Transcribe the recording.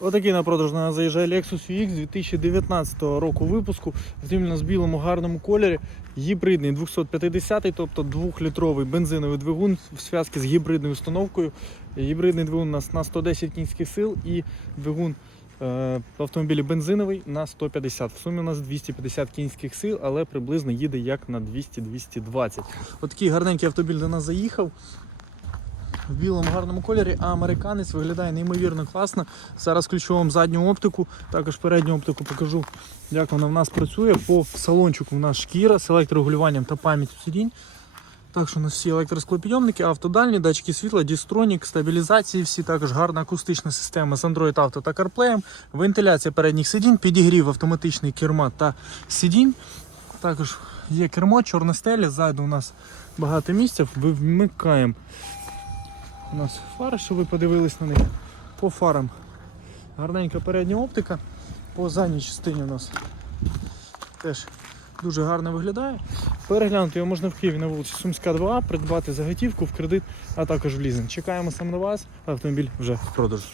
Отакий на продаж на заїжджає Lexus UX 2019 року випуску. Зрівняно з білому гарному кольорі. Гібридний 250-й, тобто 2-літровий бензиновий двигун в зв'язку з гібридною установкою. Гібридний двигун у нас на 110 кінських сил і двигун е, автомобілі бензиновий на 150. В сумі у нас 250 кінських сил, але приблизно їде як на 200-220. Отакий гарненький автомобіль до нас заїхав в білому гарному кольорі, а американець виглядає неймовірно класно. Зараз включу вам задню оптику, також передню оптику покажу, як вона в нас працює. По салончику в нас шкіра з електрорегулюванням та пам'яттю сидінь. Так що у нас всі електросклопідйомники, автодальні, датчики світла, дістронік, стабілізації, всі також гарна акустична система з Android Auto та CarPlay, вентиляція передніх сидінь, підігрів автоматичний керма та сидінь. Також є кермо, чорна стеля, ззаду у нас багато місця, вимикаємо у нас фари, щоб ви подивились на них. По фарам гарненька передня оптика. По задній частині у нас теж дуже гарно виглядає. Переглянути його можна в Києві на вулиці Сумська 2, придбати заготівку в кредит, а також в лізинг. Чекаємо саме на вас, автомобіль вже в продажу.